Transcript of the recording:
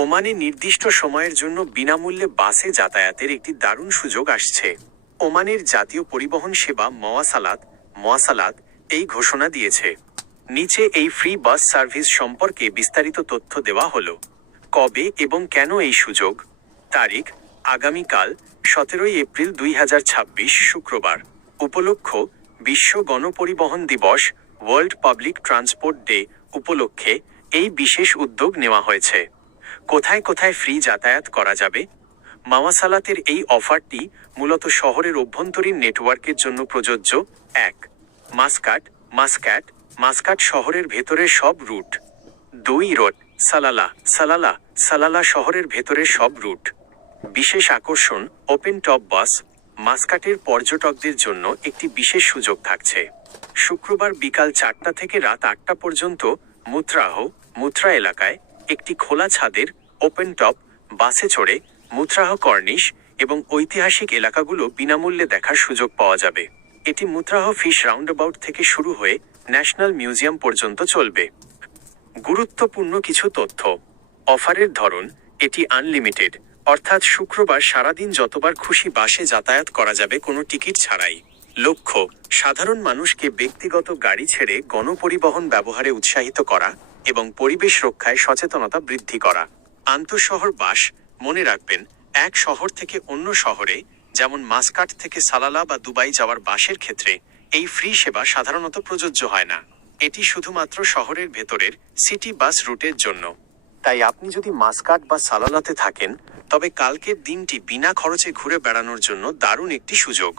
ওমানে নির্দিষ্ট সময়ের জন্য বিনামূল্যে বাসে যাতায়াতের একটি দারুণ সুযোগ আসছে। ওমানের জাতীয় পরিবহন সেবা মওয়াসালাত এই ঘোষণা দিয়েছে। নিচে এই ফ্রি বাস সার্ভিস সম্পর্কে বিস্তারিত তথ্য দেওয়া হলো। কবে এবং কেন এই সুযোগ? তারিখ: আগামীকাল 17 এপ্রিল 2026 শুক্রবার। উপলক্ষ: বিশ্ব গণপরিবহন দিবস, ওয়ার্ল্ড পাবলিক ট্রান্সপোর্ট ডে উপলক্ষে এই বিশেষ উদ্যোগ নেওয়া হয়েছে। কোথায় কোথায় ফ্রি যাতায়াত করা যাবে? মাওয়াসালাতের এই অফারটি মূলত শহরের অভ্যন্তরীণ নেটওয়ার্কের জন্য প্রযোজ্য। 1. মাস্কাট শহরের ভেতরের সব রুট। 2. সালালা শহরের ভেতরের সব রুট। বিশেষ আকর্ষণ: ওপেন টপ বাস। মাস্কাটের পর্যটকদের জন্য একটি বিশেষ সুযোগ থাকছে। শুক্রবার বিকাল 4টা থেকে রাত 8টা পর্যন্ত মুত্রা এলাকায় একটি খোলা ছাদের ওপেন টপ বাসে চড়ে মুত্রাহ কর্নিশ এবং ঐতিহাসিক এলাকাগুলো বিনামূল্যে দেখার সুযোগ পাওয়া যাবে। এটি মুত্রাহ ফিশ রাউন্ডাবাউট থেকে শুরু হয়ে ন্যাশনাল মিউজিয়াম পর্যন্ত চলবে। গুরুত্বপূর্ণ কিছু তথ্য: অফারের ধরন: এটি আনলিমিটেড, অর্থাৎ শুক্রবার সারাদিন যতবার খুশি বাসে যাতায়াত করা যাবে কোনো টিকিট ছাড়াই। লক্ষ্য: সাধারণ মানুষকে ব্যক্তিগত গাড়ি ছেড়ে গণপরিবহন ব্যবহারে উৎসাহিত করা এবং পরিবেশ রক্ষায় সচেতনতা বৃদ্ধি করা। আন্তঃশহর বাস: মনে রাখবেন, এক শহর থেকে অন্য শহরে, যেমন মাস্কাট থেকে সালালা বা দুবাই যাওয়ার বাসের ক্ষেত্রে এই ফ্রি সেবা সাধারণত প্রযোজ্য হয় না। এটি শুধুমাত্র শহরের ভেতরের সিটি বাস রুটের জন্য। তাই আপনি যদি মাস্কাট বা সালালাতে থাকেন, তবে কালকের দিনটি বিনা খরচে ঘুরে বেড়ানোর জন্য দারুণ একটি সুযোগ।